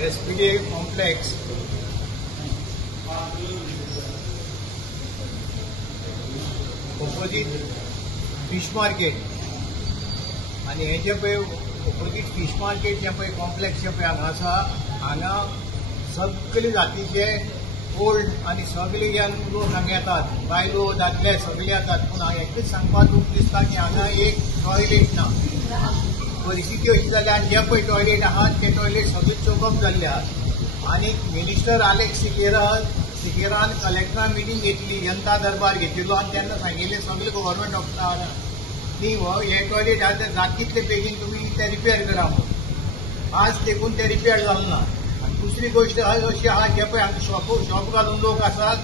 SPDA complex opposite fish market आणि हे जे पळय ऑपोजिट फिश मार्केट जे पळय कॉम्प्लेक्स जे पळय हांगा आसा, हांगा सगळे जातीचे ओल्ड आणि सगळे यंग लोक हांगा येतात, बायलो दादले सगळे येतात. पूण हांव एकच सांगपाक दूख दिसता की हांगा एक टॉयलेट ना. परिस्थिती अशी जाली आनी जे पळय टॉयलेट आहात ते टॉयलेट सगळे चोकअप जाल्ले आहात. आनी मिनिस्टर आलेक्स सिकेरान कलेक्टरान मिटींग घेतली, जनता दरबार घेतिल्लो आनी तेन्ना सांगिल्लें सगळे गव्हर्नमेंट ऑफिसरांनी हे टॉयलेट आहा ते जाता तितले बेगीन तुमी ते रिपेर करा म्हणून. आज देखून ते रिपेर जावंक ना. आनी दुसरी गोष्ट अशी आहा जे पळय हांगा शॉप घालून लोक आसात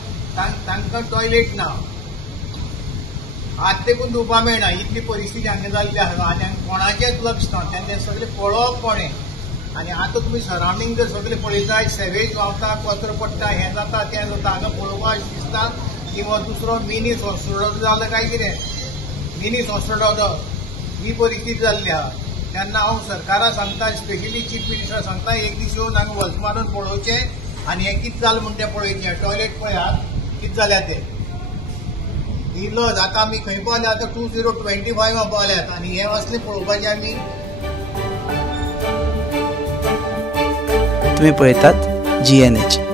तांकां टॉयलेट ना. आज देखून धुवपा मेळना. इतली परिस्थिती हांगा जाल्ली आसा आनी हांगा कोणाचेंच लक्ष ना. तेन्ना सगळे पळोवप कोणें. आनी आतां तुमी सरावंडींग जर सगळे पळयतात, सेवेज व्हांवता, कचरो पडटा, हें जाता तें जाता, हांगा पळोवपा अशें दिसता किंवा दुसरो मिनीस हॉस्पिटल जालें काय कितें. मिनीस हॉस्पिटल ही परिस्थिती जाल्ली आहा. तेन्ना हांव सरकाराक सांगता, स्पेशली चीफ मिनिस्टर सांगता, एक दीस येवन हांगा वच मारून पळोवचें आनी हें कितें जालें म्हूण तें पळोवचें. टॉयलेट पळयात कितें जाल्या तें. इल्लोच आतां आमी खंय पावल्यात, आतां 2025 पावल्यात आनी हें असलें पळोवपाचें आमी. तुम्ही पळयतात GNH.